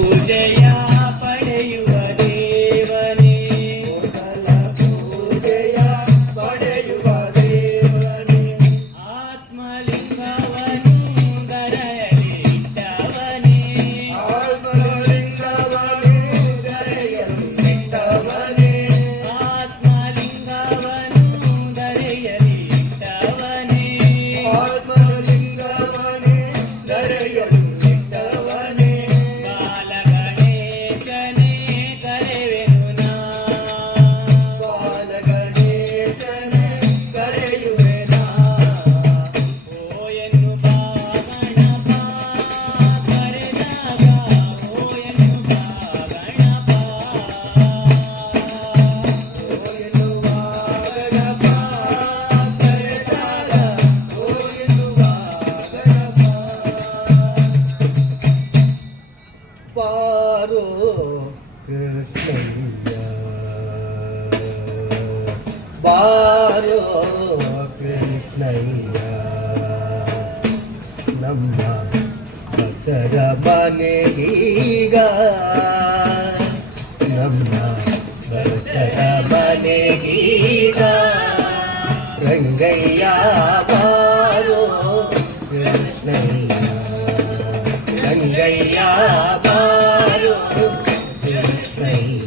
ಪೂಜೆಯ ಪಡೆಯುವ ದೇವನೇ, ಮೊದಲ ಪೂಜೆಯ ಪಡೆಯುವ ದೇವನೇ, ಆತ್ಮಲಿಂಗವನು ಧರೆಯಲಿಟ್ಟವನೇ, ಆತ್ಮಲಿಂಗವನೇ ಧರೆಯಲಿಟ್ಟವನೇ, ಆತ್ಮಲಿಂಗವನು ಧರೆಯಲಿಟ್ಟವನೇ, ಆತ್ಮಲಿಂಗವನೇ ಧರೆಯಲಿಟ್ಟವನೇ, ಬಾಲಗಣೇಶನೇ ಕರೆವೆನು ನಾ, ಬಾಲಗಣೇಶನೇ ಕರೆಯುವೆನಾ, ಓ ಎನ್ನುವ ಗಣಪ ಕರೆದಾಗ, ಓ ಎನ್ನುವ ಗಣಪ, ಓ ಎನ್ನುವ ಗಣಪ ಕರೆದಾಗ, ಓ ಎನ್ನುವ ಗಣಪ, ಪಾರೋ ಕೃಷ್ಣಯ್ಯ, ಬಾರೋ ಕೃಷ್ಣಯ್ಯ, ನಮ್ಮ ಭಕ್ತರ ಮನೆಗೀಗ, ನಮ್ಮ ಭಕ್ತರ ಮನೆಗೀಗ, ರಂಗಯ್ಯ ಬಾರೋ ಕೃಷ್ಣಯ್ಯ, ರಂಗಯ್ಯ ಬಾರೋ ಕೃಷ್ಣಯ್ಯ,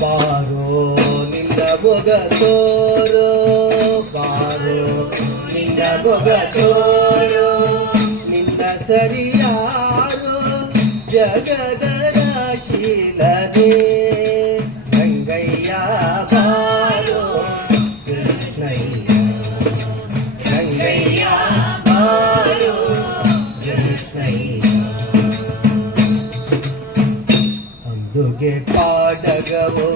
ಬಾರೋ ನಿನ್ನ ಮೊಗ ತೋರೋ, ಬಾರೋ ನಿನ್ನ ಮೊಗ ತೋರೋ, ನಿನ್ನ ಸರಿಯಾರೋ ಜಗದ ಶೀಲನೇ, ರಂಗಯ್ಯ ಬಾರೋ ಕೃಷ್ಣಯ್ಯ, ರಂಗಯ್ಯ ಬಾರೋ ಕೃಷ್ಣಯ್ಯ, ಅಂದುಗೆ ಪಾಡಗವು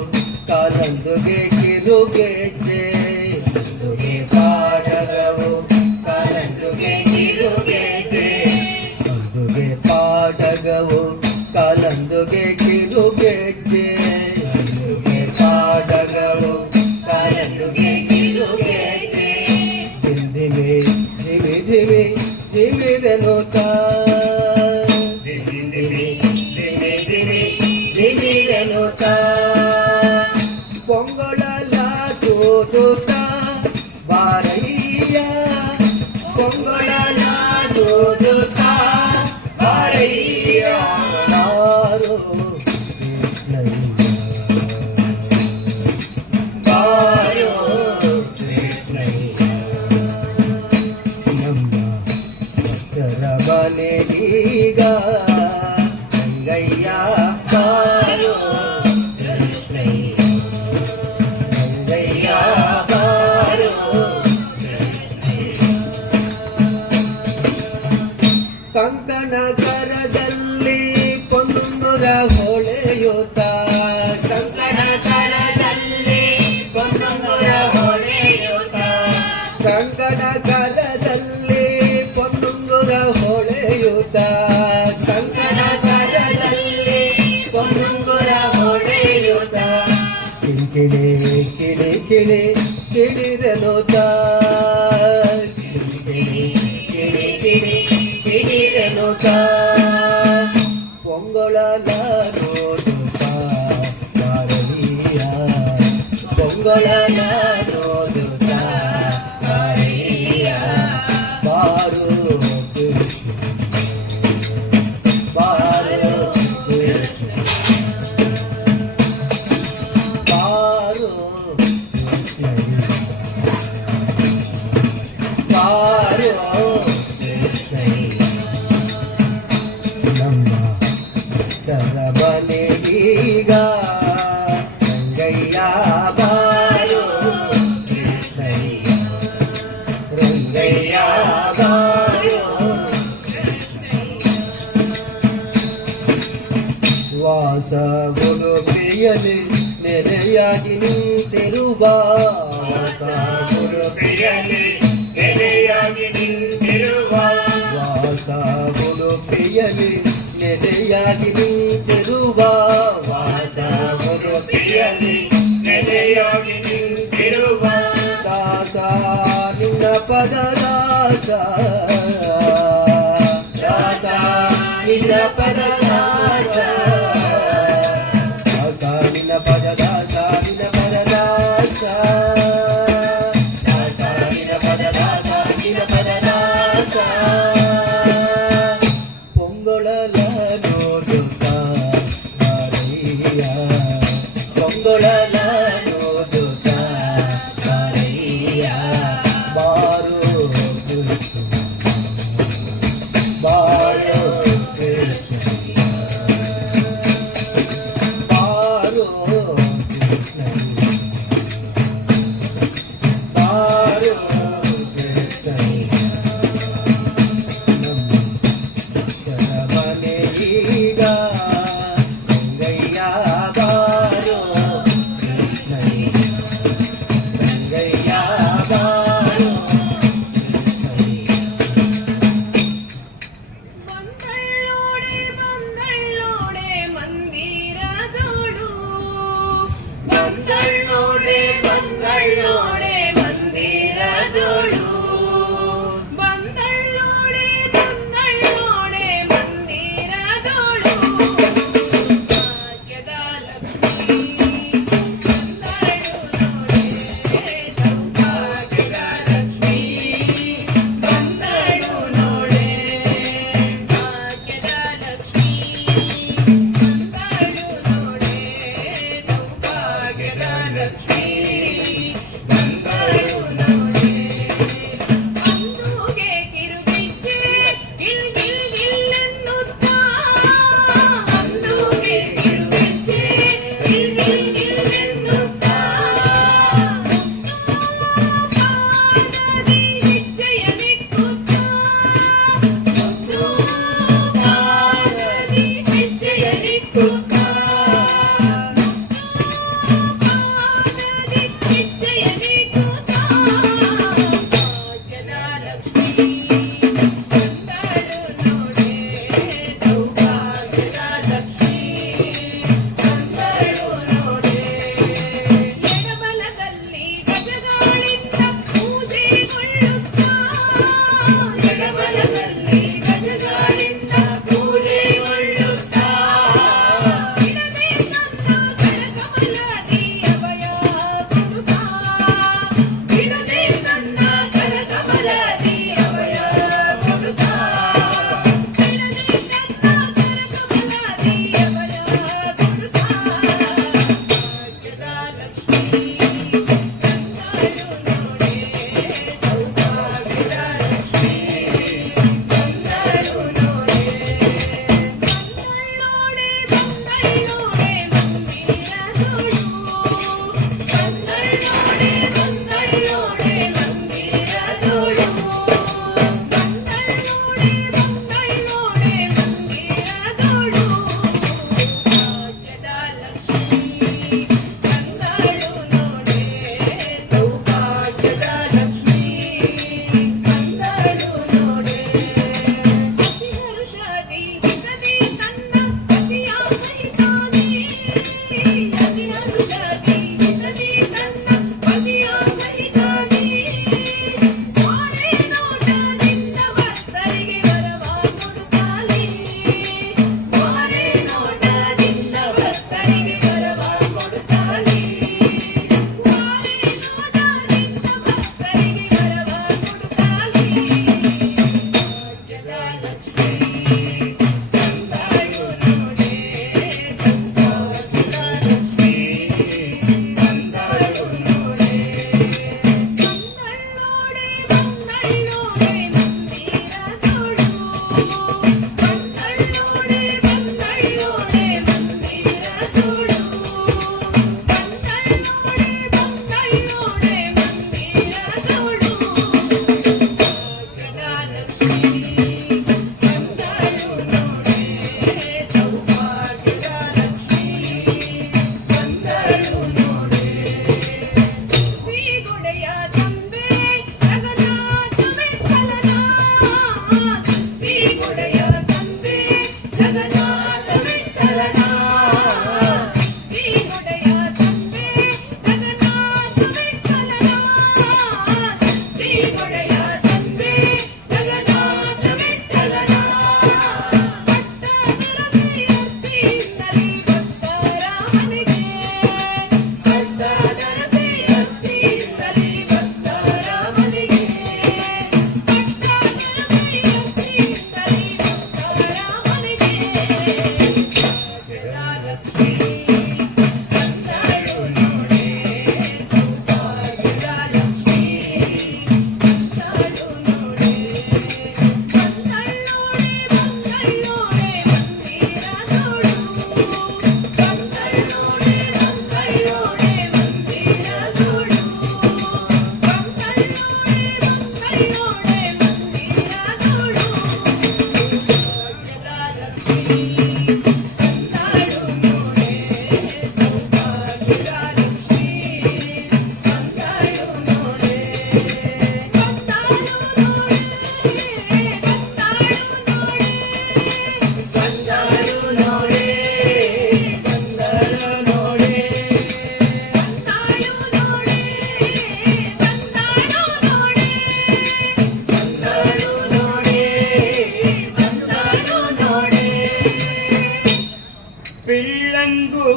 ಕಾಲಂದುಗೆ ಕಿರುಗೆಜ್ಜೆ, ಅಂದುಗೆ ಪಾಡಗವು ಕಾಲಂದುಗೆ ಕಿರುಗೆಜ್ಜೆ, ಅಂದುಗೆ ಪಾಡಗವು ಕಾಲಂದುಗೆ ಕಿರುಗೆಜ್ಜೆ, ಅಂದುಗೆ ಪಾಡಗವು ಕಾಲಂದುಗೆ ಕಿರುಗೆಜ್ಜೆ, ಧಿಮಿ ಧಿಮಿ ಧಿಮಿ ಧಿಮಿರನುತ, ಧಿಮಿ ಧಿಮಿ ಧಿಮಿ ಧಿಮಿ ಧಿಮಿರನುತ, ಪೊಂಗೊಳಲ ತೋರುತ ಬಾರಯ್ಯ, ಪೊಂಗೊಳಲ ತೋರುತ ಬಾರಯ್ಯ, ಬಾರೋ ಕೃಷ್ಣಯ್ಯ, ಬಾರೋ ಕೃಷ್ಣಯ್ಯ, ನಮ್ಮ ಭಕ್ತರ ಮನೆಗೀಗ, ರಂಗಯ್ಯ ಬಾರೋ ಕೃಷ್ಣಯ್ಯ, ರಂಗಯ್ಯ ಬಾರೋ ಕೃಷ್ಣಯ್ಯ, ಕಂಕಣ ಕರದಲ್ಲಿ ಪೊನ್ನುರ ಹೊಳೆಯುತ್ತ, ಕಂಕಣ ಕರದಲ್ಲಿ ಪೊನ್ನುರ ಹೊಳೆಯುತ್ತ, ಕಂಕಣ ಕರದಲ್ಲಿ ಪೊನ್ನುರ ಹೊಳೆಯುತ್ತ, ಕಂಕಣ ಕರದಲ್ಲಿ ಪೊನ್ನುರ ಹೊಳೆಯುತ್ತ, ಕಿಣಿ ಕಿಣಿ ಕಿಣಿ ಕಿಣಿರನುತ, ಕಿಣಿ ಕಿಣಿ ಕಿಣಿ ಕಿಣಿರನುತ, ಪೊಂಗೊಳಲ ನೋಡುತ್ತ ಬಾರಯ್ಯ, ಪೊಂಗೊಳಲ ನೋಡುತ್ತ ಬಾರಯ್ಯ, ಬಾರೋ ಕೃಷ್ಣ, ಬಾರೋ ಕೃಷ್ಣ, ಬಾರೋ ಕೃಷ್ಣಯ್ಯ, ಬಾರೋ ಕೃಷ್ಣಯ್ಯ, ನಮ್ಮ ಭಕ್ತರ ಮನೆಗೀಗ, ರಂಗಯ್ಯ ಬಾರೋ ಕೃಷ್ಣಯ್ಯ, ರಂಗಯ್ಯ ಬಾರೋ ಕೃಷ್ಣಯ್ಯ, ವಾಸ ಉಡುಪಿಯಲ್ಲಿ ನೆಲೆಯಾಗಿ ನಿಂತಿರುವ, ವಾಸ ಉಡುಪಿಯಲ್ಲಿ ನೆಲೆಯಾಗಿ ನಿಂತಿರುವ, ವಾಸ ಉಡುಪಿಯಲ್ಲಿ ನೆಲೆಯಾಗಿ ನಿಂತಿರುವ, ವಾಸ ಉಡುಪಿಯಲ್ಲಿ ನೆಲೆಯಾಗಿ ನಿಂತಿರುವ, ದಾಸ ನಿನ್ನ ಪದದಾಸ, ದಾಸ ನಿನ್ನ ಪದದಾಸ ನಿನ್ನ ಪದದಾಸ ನಿನ್ನ ಪದದಾಸ ನಿನ್ನ ಪದದಾಸ ನಿನ್ನ ಪದದಾಸ ಪೊಂಗೊಳಲ ನೋಡುತ್ತ ಬಾರಯ್ಯ ಪೊಂಗೊಳಲ ನೋಡುತ್ತ ಬಾರಯ್ಯ ಬಾರೋ ಕೃಷ್ಣ ಬಾರೋ ಕೃಷ್ಣ ಬಾರೋ ಕೃಷ್ಣ ಬಾರೋ ಕೃಷ್ಣ ಮನೆ ಈಗ ಗಂಗಯ್ಯ ಬಾರೋ ಕೃಷ್ಣ ಗಂಗಯ್ಯ ಬಾರೋ ಬಂದಳ್ಳೋಡೆ ಬಂದಳ್ಳೋಡೆ ಮಂದಿರದೋಳು ಬಂದಳ್ಳೋಡೆ ಬಂದಳ್ಳೋಡೆ ಮಂದಿರದೋಳು ಬಂದಳ್ಳೋಡೆ ಬಂದಳ್ಳೋಡೆ ಮಂದಿರದೋಳು ಭಾಗ್ಯದ ಲಕ್ಷ್ಮೀ ಬಂದಳು ನೋಡೆ ಸೌಭಾಗ್ಯದ ಲಕ್ಷ್ಮೀ ಬಂದಳು ನೋಡೆ ಭಾಗ್ಯದ ಲಕ್ಷ್ಮೀ ಬಂದಳು ನೋಡೆ ಸೌಭಾಗ್ಯದ ಲಕ್ಷ್ಮೀ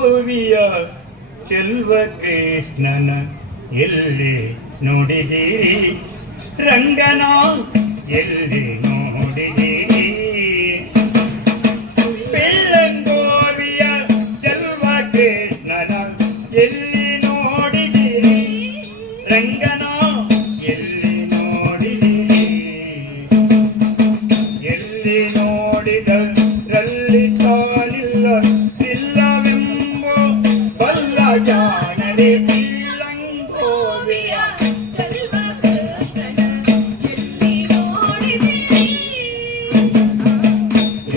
ಗೋವಿಯ ಚೆಲ್ವ ಕೃಷ್ಣನ ಎಲ್ಲಿ ನೋಡಿದಿರಿ ರಂಗನ ಎಲ್ಲಿ ನೋಡಿದಿರಿ ಬೆಳ್ಳಂಗೋವಿಯ ಚೆಲ್ವ ಕೃಷ್ಣನ ಎಲ್ಲಿ ನೋಡಿದಿರಿ ರಂಗನ ಎಲ್ಲಿ ನೋಡಿದಿರಿ ಎಲ್ಲಿ ನೋಡಿದರಲ್ಲಿ ತಾನಿಲ್ಲ ಇಲ್ಲವೆಂಬೋ ಬಲ್ಲ ಜಾಣರೆ ಬೆಳ್ಳಂಗೋವಿಯ ಚೆಲುವ ಕೃಷ್ಣನ ಎಲ್ಲಿ ನೋಡಿದಿರಿ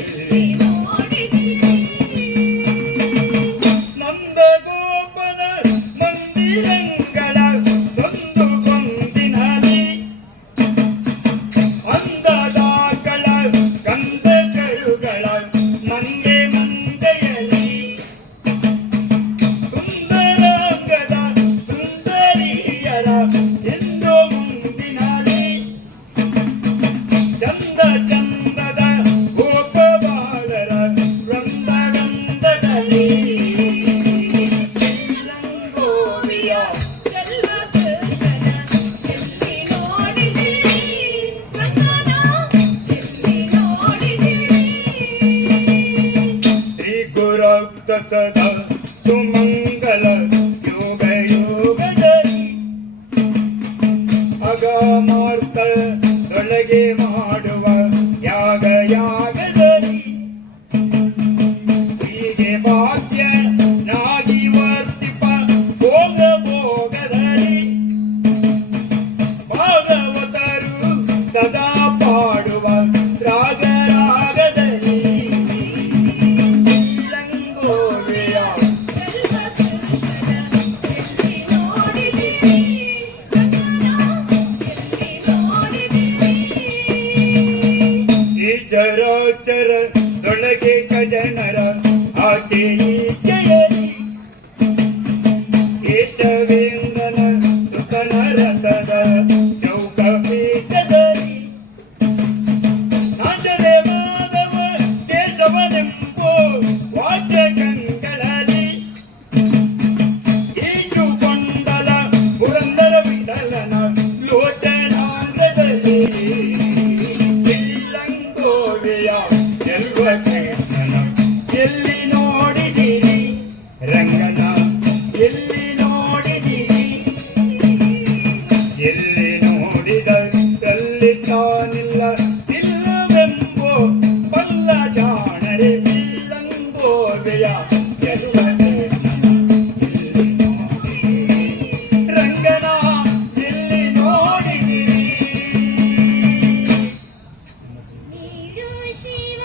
ಎಲ್ಲಿ ನೋಡಿದಿರಿ ನಂದಗೋಪನ ಮಂದಿರಂಗಳ ಒಂದು ಕೊಂದಿನಲ್ಲಿ ಅಂದದಾಗಳ ಗಂಧಕರುಗಳ ಮಂಗೆ ಮಂದೆಯಲ್ಲಿ ಸುಂದರಾಂಗದ ಸುಂದರಿಯರ ಎಂದೋ ಮುಂದಿನಲ್ಲಿ ಚಂದ ಚಂದದ ಗೋಪಬಾಲರ ವೃಂದಗಂಧದಲ್ಲಿ ಬೆಳ್ಳಂಗೋವಿಯ ಚೆಲುವ ಕೃಷ್ಣನ ಎಲ್ಲಿ ನೋಡಿದಿರಿ ರಂಗನ ಎಲ್ಲಿ ನೋಡಿದಿರಿ ಶ್ರೀ ಗುರಕ್ತ ಸದಾ ಸುಮಂಗಲ ಯೋಗ ಯೋಗದಲ್ಲಿ ಅಗಮಾರ್ತದೊಳಗೆ ಮಾಡುವ ಯಾಗ ಯಾಗದಲ್ಲಿ ಹೀಗೆ ಭಾಗ್ಯ ನಾಗಿ ವರ್ತಿಪ ಭೋಗ ಭೋಗದಲ್ಲಿ ಭಾಗವತರು ಸದಾ ಪಾಡುವ ರಾಗ ರಾಗದಲ್ಲಿ ಬೆಳ್ಳಂಗೋವಿಯ ಚೆಲುವ ಕೃಷ್ಣನ ಎಲ್ಲಿ ನೋಡಿದಿರಿ ರಂಗನ ಎಲ್ಲಿ ನೋಡಿದಿರಿ ಈ ಚರಾಚರದೊಳಗೆ ಕಜನರ ಆಚೆ ಈಚೆಯಲಿ ಕೇಶವೇಂದ್ರನ ಸುತನ ರಥದ ಚೌಕ ಪೀಠದಲ್ಲಿ ನಾಚದೆ ಮಾಧವ ಕೇಶವನೆಂಬೋ ವಾದ್ಯ ಗಂಗಳಲ್ಲಿ ಈಜುಕೊಂಡಲ ಪುರಂದರ ವಿಠಲನ ಲೋಚನಾಂಗದಲ್ಲಿ ಬೆಳ್ಳಂಗೋವಿಯ ಚೆಲುವ ಕೃಷ್ಣನ ಎಲ್ಲಿ ನೋಡಿದಿರಿ ರಂಗನ ಎಲ್ಲಿ ನೋಡಿದಿರಿ ಎಲ್ಲಿ ನೋಡಿದಲ್ಲಿ ತಾನಿಲ್ಲ ಇಲ್ಲವೆಂಬೋ ಬಲ್ಲ ಜಾಣರೆ ಬೆಳ್ಳಂಗೋವಿಯ ಚೆಲುವ ಕೃಷ್ಣನ ರಂಗನ ಎಲ್ಲಿ ನೋಡಿದಿರಿ ನೀರು ಶಿವ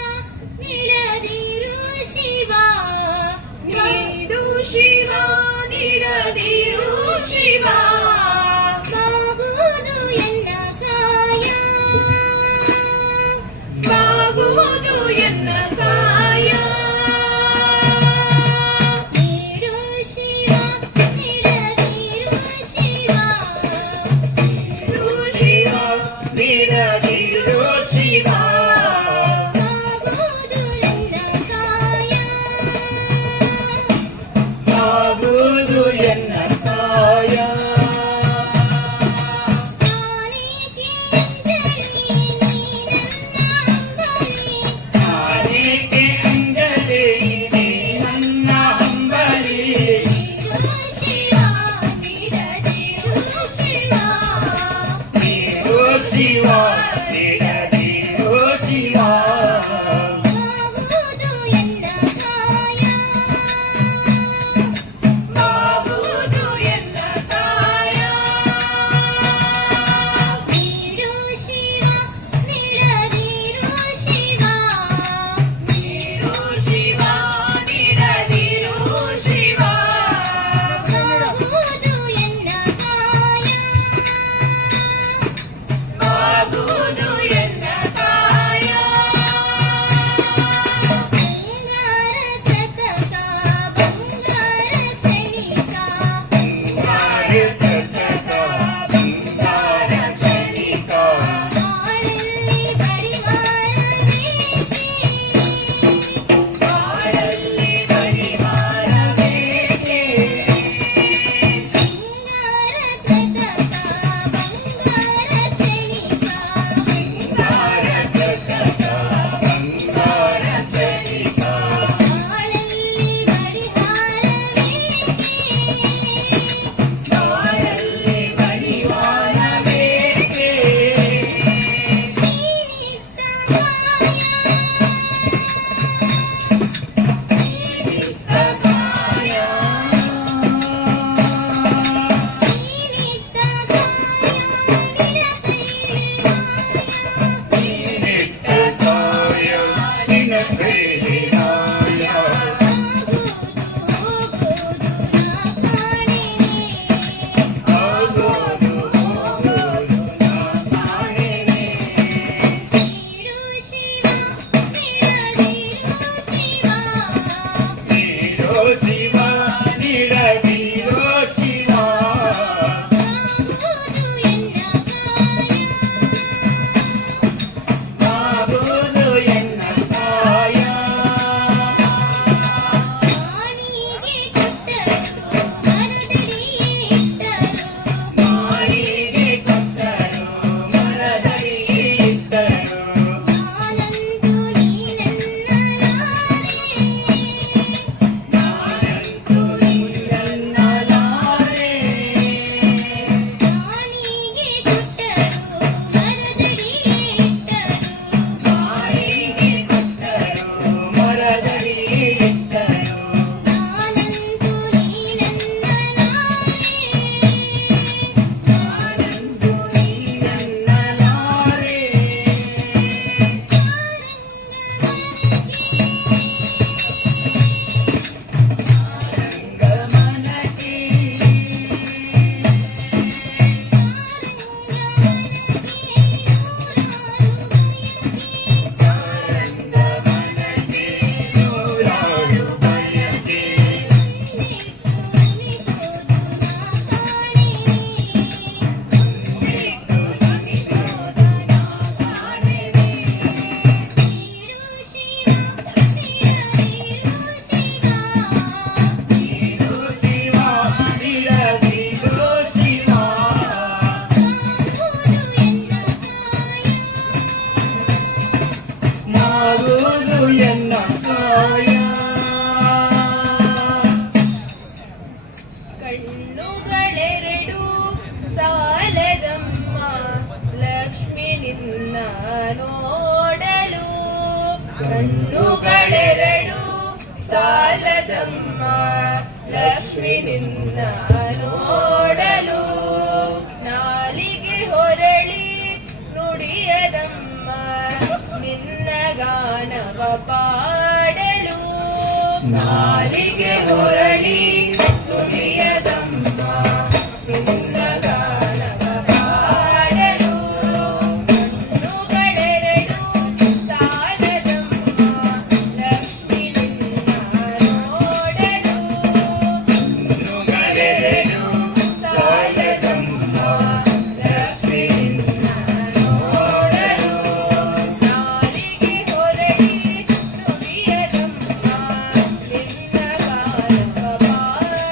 ನಿಡದಿರು ಶಿವ ನೀಡು ಶಿವ ನಿಡದಿರು ಶಿವ ಬಾಗುವುದು ಎನ್ನ ಕಾಯ ಬಾಗುವುದು ಎನ್ನ ಕಾಯ ನೀಡು ಶಿವ ನಿಡದಿರು ಶಿವ ನೀಡು ಶಿವ ನೀಡದಿರು ಶಿವ ಬಾಗುವುದು ಎನ್ನ ಕಾಯ ಆಗುವುದು ಎನ್ನ ಕಾಯ ನಾನೇಕೆ ಅಂಜಲಿ ನೀ ನನ್ನ ಅಂಬಲಿ ಪ್ರೇಮಿನಾಯ ಆಗೋದು ಹೋಗೋದು ನಾ ಕಾಣೆನೆ. ನೀರು ಶಿವ ನೀರೋ ಶಿವ ನೀಡದಿರೋ ಶಿವ ಆಗೋದು ಎನ್ನ ಕಾಯ. ಮಾರಿಗೆ ಕೊಟ್ಟರು ಮರದಡಿಗೆ ಇಟ್ಟರು ನಾನಂತೂ ನಿನ್ನಲಾರೆ ಮಾರಿಗೆ ಕೊಟ್ಟರು ಮರದಡಿಗೆ ಇಟ್ಟರು ನಾನಂತೂ ನಿನ್ನಲಾರೆ ರಂಗಮನಕ್ಕೆ ರಂಗಮನಕ್ಕೆ ನೂರಾರು ಬಯಕೆ ನೀನು ಶಿವ ನೀಡದಿರೋ ಶಿವ ಮಾಗುವುದು ಎನ್ನ ಕಾಯ ಕಣ್ಣುಗಳೆರಡು ಸಾಲದಮ್ಮ ಲಕ್ಷ್ಮಿ ನಿನ್ನ ನೋಡಲು. ಕಣ್ಣುಗಳೆರಡು ಸಾಲದಮ್ಮ ಲಕ್ಷ್ಮಿ ನಿನ್ನ ನೋಡಲು. ನಾಲಿಗೆ ಹೊರಳಿ ನುಡಿಯದಮ್ಮ ನಿನ್ನ ಗಾನವ ಪಾಡಲು. ನಾಲಿಗೆ ಹೊರಳಿ ನುಡಿಯದಮ್ಮ ನಿನ್ನ ಗಾನವ ಪಾಡಲು. ಕಣ್ಣುಗಳೆರಡು ಸಾಲದಮ್ಮ ಲಕ್ಷ್ಮಿ ನಿನ್ನ ನೋಡಲು. ಕಣ್ಣುಗಳೆರಡು ಸಾಲದಮ್ಮ ಲಕ್ಷ್ಮಿ ನಿನ್ನ ನೋಡಲು. ನಾಲಿಗೆ ಹೊರಳಿ ನುಡಿಯದಮ್ಮ ನಿನ್ನ ಗಾನವ ಪಾಡಲು.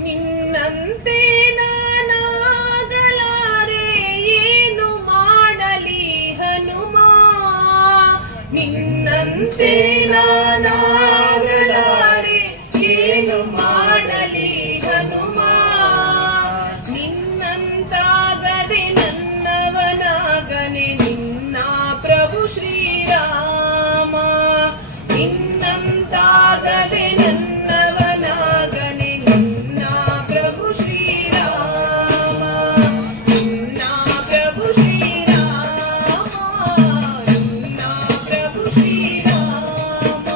ನಿನ್ನಂತೆ ನಾನಾಗಲಾರೆ ಏನು ಮಾಡಲಿ ಹನುಮ ನಿನ್ನಂತೆ ನಾನಾಗಲಾರೆ ಏನು ಮಾಡಲಿ ಹನುಮ ನಿನ್ನಂತಾಗದೆ ನನ್ನವನಾಗನೆ ನಿನ್ನ ಪ್ರಭು ಶ್ರೀರಾಮ ನಿನ್ನಂತಾಗದೆ ನನ್ನವನಾಗನೆ ನಿನ್ನ ಪ್ರಭು ಶ್ರೀರಾಮ ನಿನ್ನ ಪ್ರಭು ಶ್ರೀರಾಮ ನಿನ್ನ ಪ್ರಭು ಶ್ರೀರಾಮ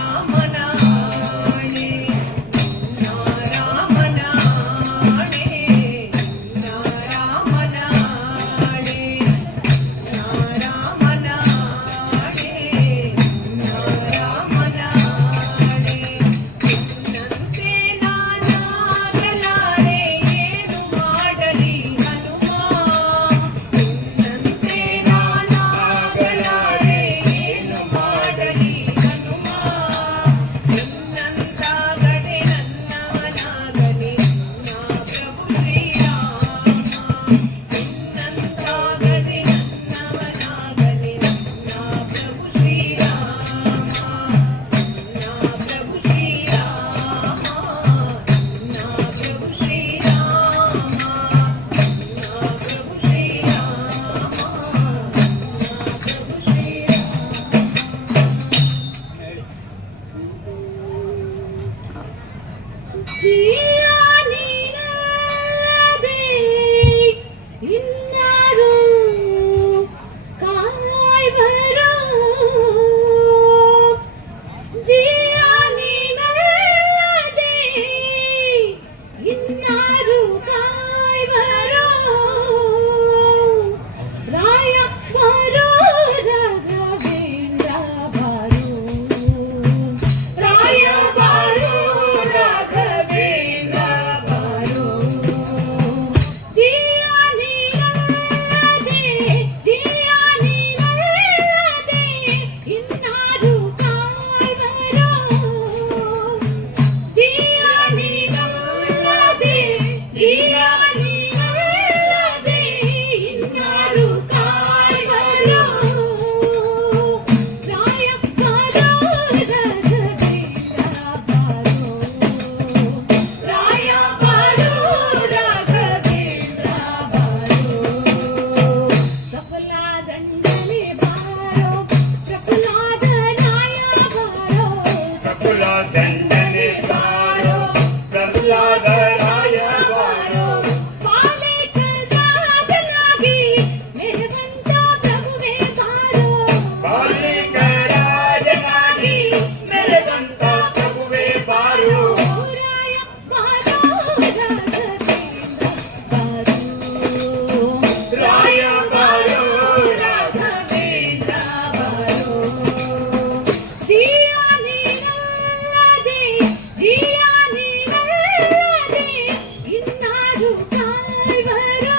ರಾಮನ ಆಣೆ ನಿನ್ನ ರಾಮನ ಆಣೆ ನಿನ್ನ ರಾಮನ ಆಣೆ ನಿನ್ನ ರಾಮನ ಆಣೆ ನಿನ್ನ ರಾಮನ ಆಣೆ ನಿನ್ನಂತೆ ನಾನಾಗಲಾರೆ ಏನು ಮಾಡಲಿ ಹನುಮ ನಿನ್ನಂತೆ ನಾನಾಗಲಾರೆ ಏನು ಮಾಡಲಿ ಹನುಮ ನಿನ್ನಂತಾಗದೆ ನನ್ನವನಾಗಲಿ ನಿನ್ನ ಪ್ರಭು ಶ್ರೀರಾಮ ನಿನ್ನಂತಾಗದೆ ನನ್ನವನಾಗಲಿ ನಿನ್ನ ಪ್ರಭು ಶ್ರೀರಾಮ ನಿನ್ನ ಪ್ರಭು ಶ್ರೀರಾಮ ನಿನ್ನ ಪ್ರಭು ಶ್ರೀರಾಮ ನಿನ್ನ ಪ್ರಭು ಜಿಯಾ ನೀನಲ್ಲದೆ ಇನ್ನಾರು ಕಾಯ್ಬರೋ ಜಿಯಾ ನೀನಲ್ಲದೆ ಇನ್ನಾರು ಕಾಯ್ಬರೋ ರಾಯ ಬರೋ ರಾಘವೇಂದ್ರ ಬಾರೋ ರಾಯ ಬಾರೋ ರಾಘವೇಂದ್ರ ಬಾರೋ ಜಿಯಾ ನೀನಲ್ಲದೆ ಇನ್ನಾರು ಕಾಯ್ಬರೋ ಜಿಯಾ ನೀನಲ್ಲದೆ ಇನ್ನಾರು ಕಾಯ್ಬರೋ ರಾಯ ಬಾರೋ ರಾಘವೇಂದ್ರ ಬಾರೋ ರಾಯ ಬಾರೋ ರಾಘವೇಂದ್ರ ಬಾರೋ ಸಫಲ ದಂಡನೆ ಬಾರೋ ಪ್ರಫುಲ್ಲಾದ ರಾಯ ಬಾರೋ ಸಕುಲ ದಂಡನೆ ಬಾರೋ ಪ್ರಹ್ಲಾದ ರಾಯ ಬಾರೋ ಪಾಲೇಕ ರಾಜನಾಗಿ ಮೆರವಂತ ಪ್ರಭುವೇ ಬಾರೋ ಬಾಲಿಕ ರಾಜನಾಗಿ ಮೆರೆದಂತ ಪ್ರಭುವೇ ಬಾರೋ ರಾಯ ಬಾರೋ ರಾಘವೇಂದ್ರ ಬಾರೋ ರಾಯ ಬಾರೋ ರಾಘವೇಂದ್ರ ಬಾರೋ ಜಿಯಾ ನೀನಲ್ಲದೆ ಇನ್ನಾರು ಕಾಯ್ಬರೋ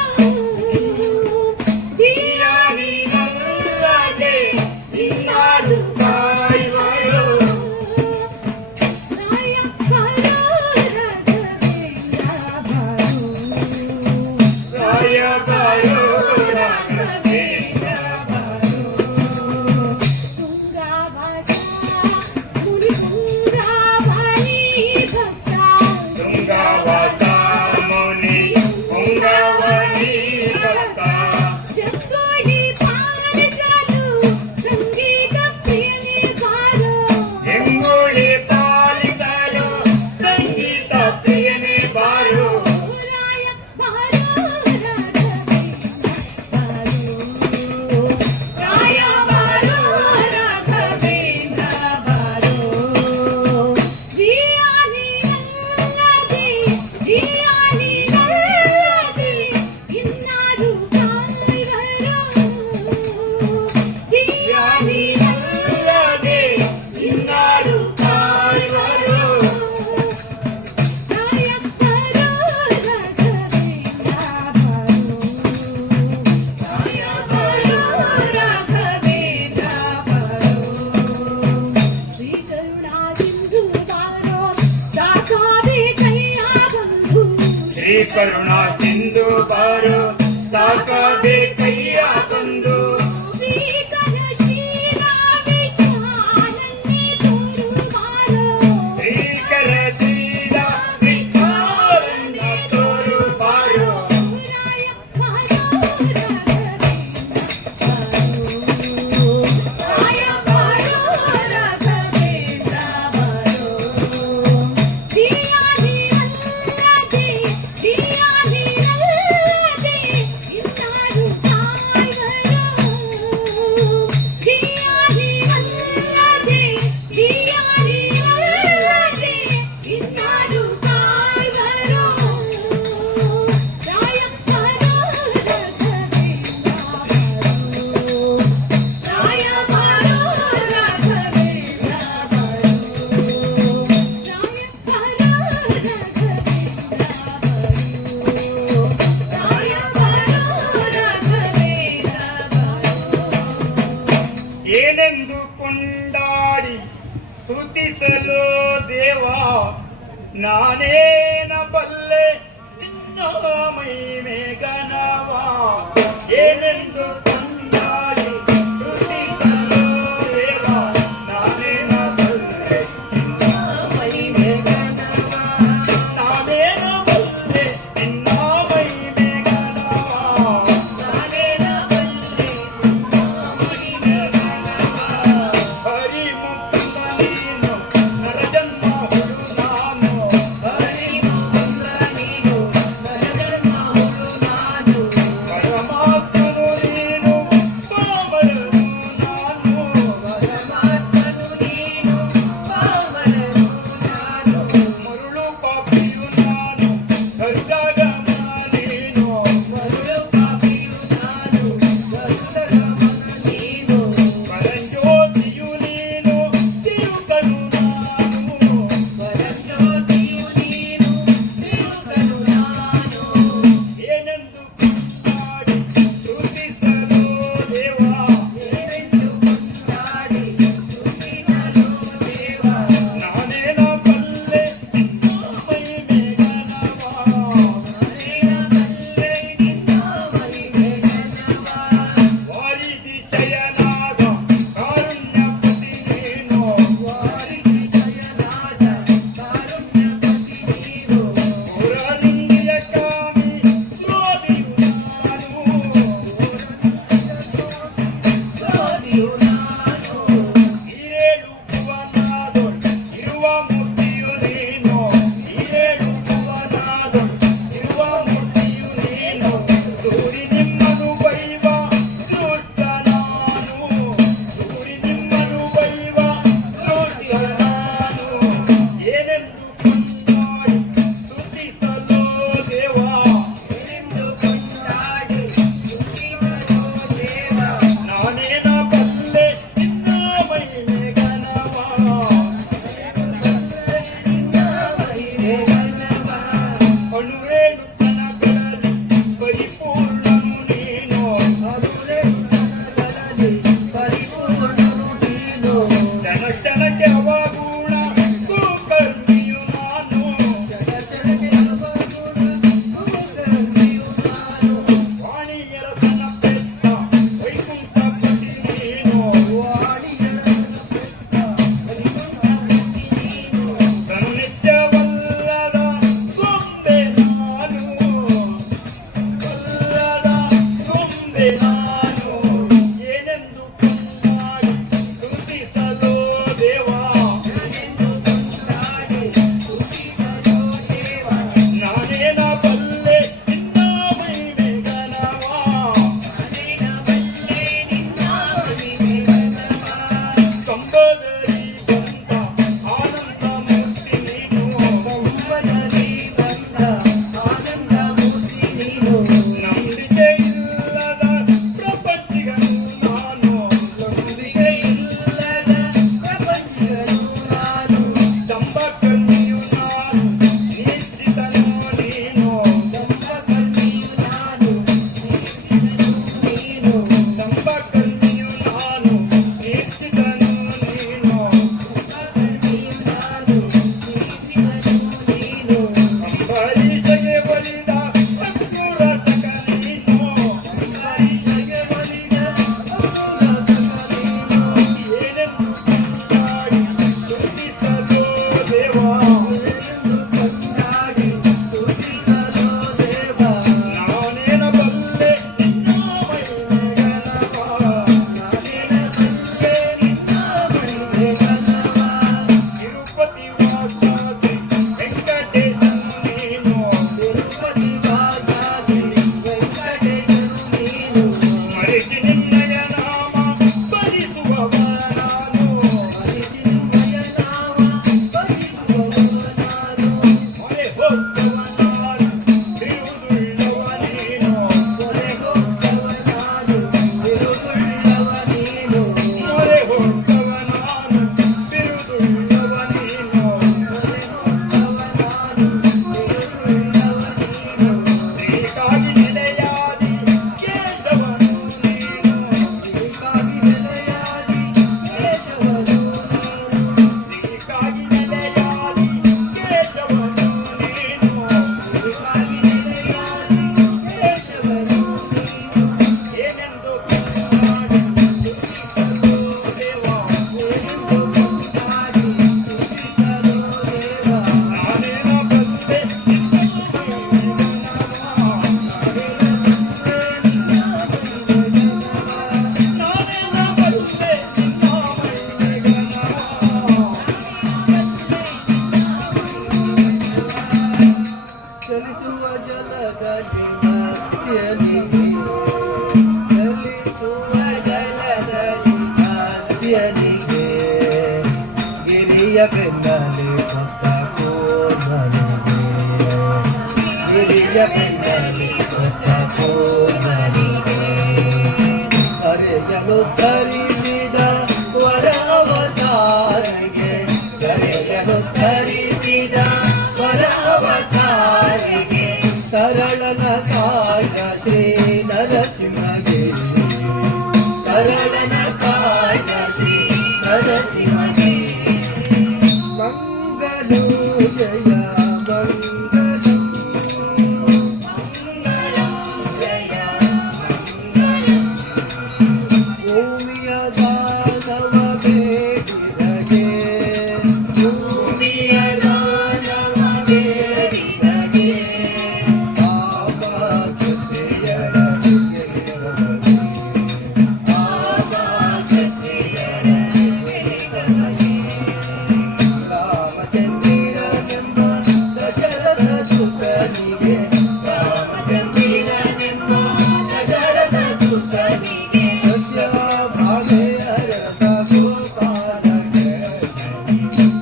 ಜಿಯಾ ನೀನಲ್ಲದೆ ಇನ್ನಾರು ಕಾಯ್ಬರೋ ರಾಯ ಬಾರೋ ರಾಘವೇಂದ್ರ ಬಾರೋ ರಾಯ ಬಾರೋ ರಾಘವೇಂದ್ರ ಬಾರೋ ತುಂಗವಾಸ ಮುನಿ ತುಂಗವಾಣಿ ಭಕ್ತ ತುಂಗವಾಸ ಮೌನಿ ಪುಂಗವನಿ ಭಕ್ತ ಜಗ್ಗೋಳಿ ಪಾಲಿಸಲು ಸಂಗೀತ ಪ್ರಿಯನೇ ಬಾರೋ ಎಂಗುಳಿ ಪಾಲಿಸಲು ಸಂಗೀತ ಪ್ರಿಯನೇ ಬಾರೋ ರಾಯ ಬಾರೋ ರಾಘವೇಂದ್ರ ಬಾರೋ ರಾಯ ಬಾರೋ ರಾಘವೇಂದ್ರ ಬಾರೋ ಜಿಯಾ ನೀನಲ್ಲದೆ ಇನ್ನಾರು ಕಾಯ್ಬರೋ ಜಿಯಾ ನೀನಲ್ಲದೆ ಇನ್ನಾರು ಕಾಯ್ಬರೋ ರಾಯ ಬಾರೋ ರಾಘವೇಂದ್ರ ಬಾರೋ ರಾಯ ಬಾರೋ ರಾಘವೇಂದ್ರ ಬಾರೋ ಶ್ರೀ ಕರುಣಾ ಸಿಂಧು ಬಾರೋ ಸಾಕಾವೆ ಕೈಯ ಬಂಧು ಶ್ರೀ ಕರುಣಾ ಸಿಂಧು ಬಾರೋ ಸಾಕಬೇ ಕೈಯ ತಂದು ಶ್ರೀಕರ ಶ್ರೀರ ವಿಠಾಲನ್ನೇ ತೋರು ಬಾರೋ ಶ್ರೀಕರ ಶ್ರೀರ ವಿಠಾಲನ ತೋರು ಬಾರೋ ರಾಯ ಬಾರೋ ರಾಘವೇಂದ್ರ ಬಾರೋ ರಾಯ ಬಾರೋ ರಾಘವೇಂದ್ರ ಬಾರೋ ಜಿಯಾ ನೀನಲ್ಲದೆ ಇನ್ನಾರು ಸ್ತುತಿಸಲು ದೇವ ನಾನೇನ ಬಲ್ಲೆ ನಿನ್ನ ಮಹಿಮೆ ಘನವ ಏನೆಂದು ಕೊಂಡಾಡಿ ಸ್ತುತಿಸಲು ದೇವ ನಾನೇನ ಬಲ್ಲೆ ಮಹಿಮೆ ಘನವ ನಾನೇನ ಬಲ್ಲೆ ನಿನ್ನ ಮಹಿಮೆ ಘನವ ನಾನೇನ ಬಲ್ಲೆ ಮಹಿಮೆ ಘನವ ಹರಿ ಮುಕ್ತ ನೀನು ನರಜನ್ಮ ಹುಡು ನಾನು ಹರಿ ಮುಕುಂದ ನೀನು ನರಜನ್ಮ ಹುಡು ನಾನು ಪರಮಾತ್ಮನು ನೀನು ಪಾವನನು ನಾನು ಪರಮಾತ್ಮನು ನೀನು ಪಾವನನು ನಾನು ಮರುಳು ಪಾಪಿಯು ನಾನು ಗರುಡಗಮ ನೀನು ಮರುಳು ಪಾಪಿಯು ನಾನು ಗರುಡಗಮನ ನೀನು ಪರಂಜ್ಯೋತಿಯು ನೀನು ತಿರುಗನು ನಾನು ಪರಜ್ಯೋತಿಯು ನೀನು ತಿರುಗನು ನಾನು ಏನೆಂದು ಕೊಂಡಾಡಿ ಸ್ತುತಿಸಲು ದೇವ ಏನೆಂದು ಕೊಂಡಾಡಿ ಸ್ತುತಿಸಲು ದೇವ ನಾನೇನ ಬಲ್ಲೆ ನಿನ್ನ ಮಹಿಮೆ ಘನವ ನಾನೇನ ಬಲ್ಲೆ ನಿನ್ನ ಮಹಿಮೆ ಘನವ ವಾರಿಧಿ ಶಯನಾದ ಕಾರುಣ್ಯಪತಿ ನೀನು ವಾರಿಧಿ ಜಯನಾದ ಕಾರುಣ್ಯಪತಿ ನೀನು ಪುರನಿಂದಿಯ ಕಾಮಿ ದ್ರೋಹಿಯು ನಾನು ಜ್ಯೋತಿಯು ನಾನು ಈರೇಳು ಭುವನಾದೊಳ್ ಇರುವ ಮೂರ್ತಿಯು ನೀನು ಈರೇಳು ಭುವನಾದೊಳ್ ಇರುವ ಮೂರ್ತಿಯು ನೀನು ದೂರಿ ನಿಮ್ಮನು ಬೈವ ದುಷ್ಟ ನಾನು ದೂರಿ ನಿಮ್ಮನು ಬೈವ ದುಷ್ಟ ನಾನು ಏನೆಂದು ಕೊಂಡಾಡಿ ಸ್ತುತಿಸಲು ದೇವ ಏನೆಂದು ಕೊಂಡಾಡಿ ಸ್ತುತಿಸಲು ದೇವ ನಾನೇನ ಬಲ್ಲೆ ನಿನ್ನ ಮಹಿಮೆ ಘನವ ಬೆನ್ನಲಿ ಕೊಟ್ಟ ಕೂದಲಿಗೆ ಗಿರಿಯ ಬೆನ್ನಲಿ ಕೊಟ್ಟ ಕೂದಲಿಗೆ ಕರೆಯಲು ಧರಿಸಿದ ವರ ಅವತಾರಿಗೆ ಕರೆಯಲು ಧರಿಸಿದ ವರ ಅವತಾರಿಗೆ ಕರಳನ ಕಾಯ ಶ್ರೀ ನರಸಿಂಹಗೆ ಕರಳನ ಕಾಯ ಶ್ರೀ ನರಸಿಂಹಗೆ ಮಂಗಲು ಜಯ ಮಂಗಲು ಜಯ ಭೂಮಿಯ ದಾನವ ಬೇಡಿದಗೆ ಭೂಮಿಯ ದಾನವ ಬೇಡಿದಗೆ ಪಾಪ ಕೃತಿಯರ ಗೆಲ್ಲಬಗೆ. ಕ್ಷತ್ರಿಯರ ಗೆಲಿದವನೇ ರಾಮಚಂದ್ರನೆಂಬ ದಶರಥ ಸುತನಿಗೆ ರಾಮಚಂದ್ರನೆಂಬ ದಶರಥ ಸುತನಿಗೆ ಸತ್ಯಭಾಮೆಯ ರಥ ಗೋಪಾಲಗೆ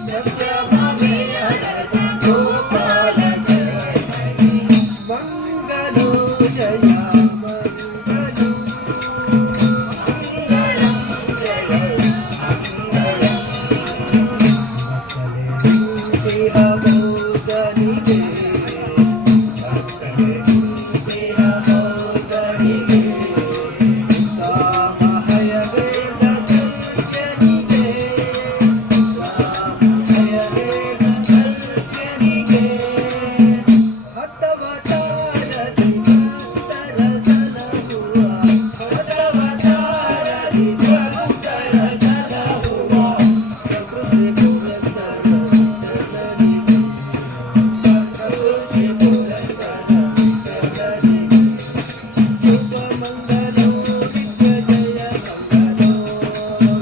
ಸತ್ಯಭಾಮೆಯ ರಥ ಗೋಪಾಲಗೆ ಮಂಗಲು ಜಯ ಮಂಗಲು ದೇಹಬೋಧನಿಗೆ ದೇಹಬೋಧನಿಗೆ ರಾಮಹಯ ವೇದಕಲ್ಪನಿಗೆ ರಾಮಹಯ ವೇದಕಲ್ಪನಿಗೆ ಹತ್ತವತಾರದಿ ಭಕ್ತರ ಸಲಹುವ ಹತ್ತವತಾರದಿ ಭಕ್ತರ ಸಲಹುವ ಪ್ರಕೃತಿ ಪುರಸ್ಕಾರ ಜನನಿಗೆ ಪ್ರಕೃತಿ ಪುರಸ್ಕಾರ ಜನನಿಗೆ ಶುಭ ಮಂಗಲೋ ನಿತ್ಯ ಜಯ ಮಂಗಲೋ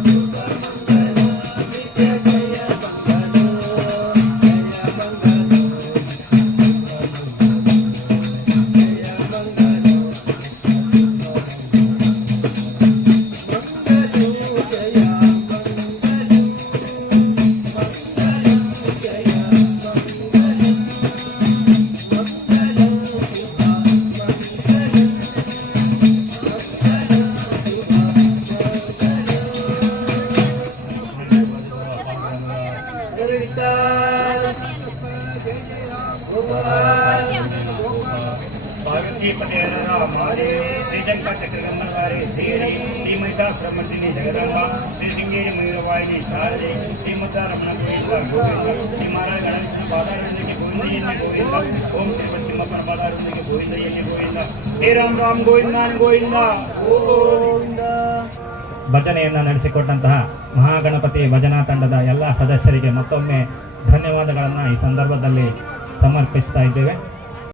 ಶುಭ ಮಂಗಲೋ ನಿತ್ಯ ಜಯ ಮಂಗಲೋ ಜಯ ಮಂಗಲೋ ಜಯ ಮಂಗಲೋ ಮಂಗಲೋ ಜಯ ಮಂಗಲೋ ಮಂಗಲೋ ಜಯ ಮಂಗಲೋ पार्वती पटेल राम श्रीजंका चक्रगम्मलवारे श्री श्री महिषासुरमर्दिनी जगदम्बा श्री सिंगेरी मयूरवाहिनी शारदे श्री मुद्दा रमण गोविंद श्री महाराज गणेश बादारुंद के गोविंद गोविंद ओम श्री पश्चिम परमादारुंद के गोविंद गोविंद हे राम राम गोविंदा गोविंदा ಗೋವಿಂದ ಭಜನೆಯನ್ನು ನಡೆಸಿಕೊಟ್ಟಂತಹ ಮಹಾಗಣಪತಿ ಭಜನಾ ತಂಡದ ಎಲ್ಲ ಸದಸ್ಯರಿಗೆ ಮತ್ತೊಮ್ಮೆ ಧನ್ಯವಾದಗಳನ್ನು ಈ ಸಂದರ್ಭದಲ್ಲಿ ಸಮರ್ಪಿಸ್ತಾ ಇದ್ದೇವೆ.